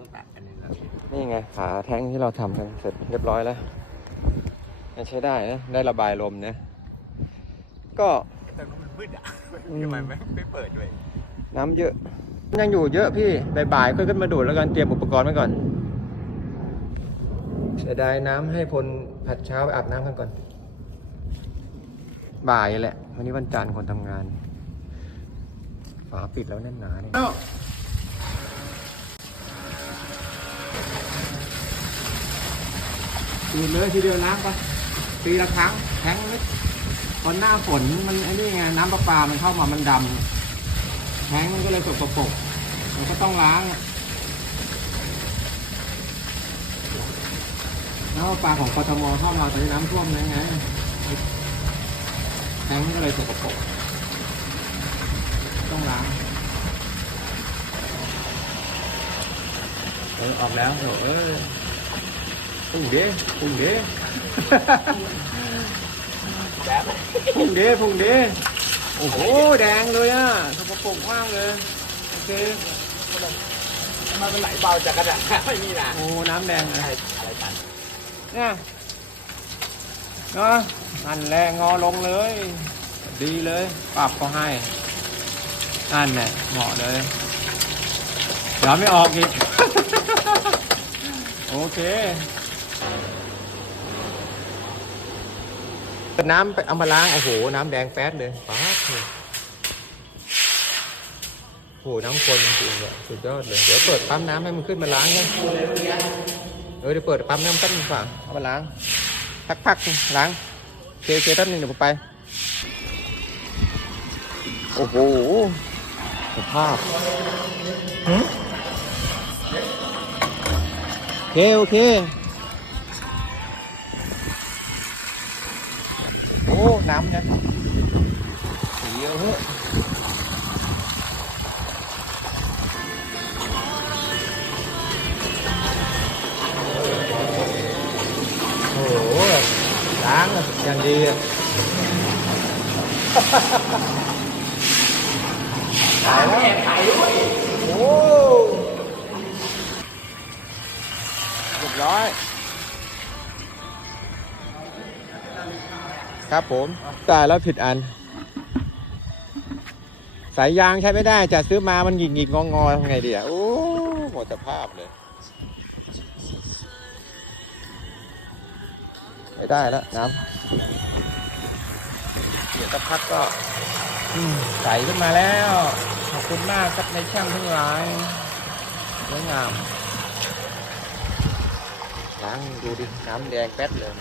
ต้องตัดอันนี้แล้วนี่ไงขาแท้งที่เราทำกันเสร็จเรียบร้อยแล้วยังใช้ได้นะ ได้ระบายลมนะ ก็แต่มันมืดอะอืมทำไมไม่ไม่เปิดด้วย น้ำเยอะ ยังอยู่เยอะพี่บ่ายๆค่อยขึ้นมาดูดแล้วกันเตรียมอุปกรณ์ไว้ก่อนเสียดายน้ำให้พลผัดเช้าไปอาบน้ำกันก่อน บ่ายแหละ วันนี้วันจันทร์คนทำงาน ฝาปิดแล้วแน่นหนาเนี่ย ตีเลยทีเดียวน้ำปะปีละครั้งแทงนิดตอนหน้าฝนมันไอ้นี่ไงน้ำประปามันเข้ามามันดำแทงมันก็เลยสกปรกมันก็ต้องล้างน้ำประปาของกทมเข้ามาตอนนี้น้ำท่วมนะไงแทงมันก็เลยสกปรกต้องล้างเออออกแล้วเออ โหแดงเลยอะสกปรกมากเลยโอเคทำไมมันไหลเบาจากกระดาษไม่มีนะโอ้ น้ำไรเอาะนั่นแหละงอลงเลยดีเลยปเหมาล้ามาล้าง โอ้โห น้ำแดงแป๊ดเลยป๊าดเลยโอ้โหน้ำคนจริงๆเลยสุดยอดเลย เดี๋ยวเปิดปั๊มน้ำให้มันขึ้นมาล้างนะเออเดี๋ยวเปิดปั๊มน้ำแป๊บนึงก่อนเอามาล้างพักๆนึงล้างเคเคแป๊บนึงเดี๋ยวผมไป โอ้โหสภาพโอเคโอเค โอ้น้ำเนี่ยสีเยอะเฮ้ย ครับผมจ่ายแล้วผิดอัน สายยางใช้ไม่ได้จะซื้อมามันหยิกหยิกงองอทำไงดีอะโอ้หมดสภาพเลย ไม่ได้แล้วน้ำเดี๋ยวสักพักก็ใสขึ้นมาแล้ว ขอบคุณมากครับในช่างทั้งหลายสวยงามล้างดูดิ น้ำแดงแป๊ดเลย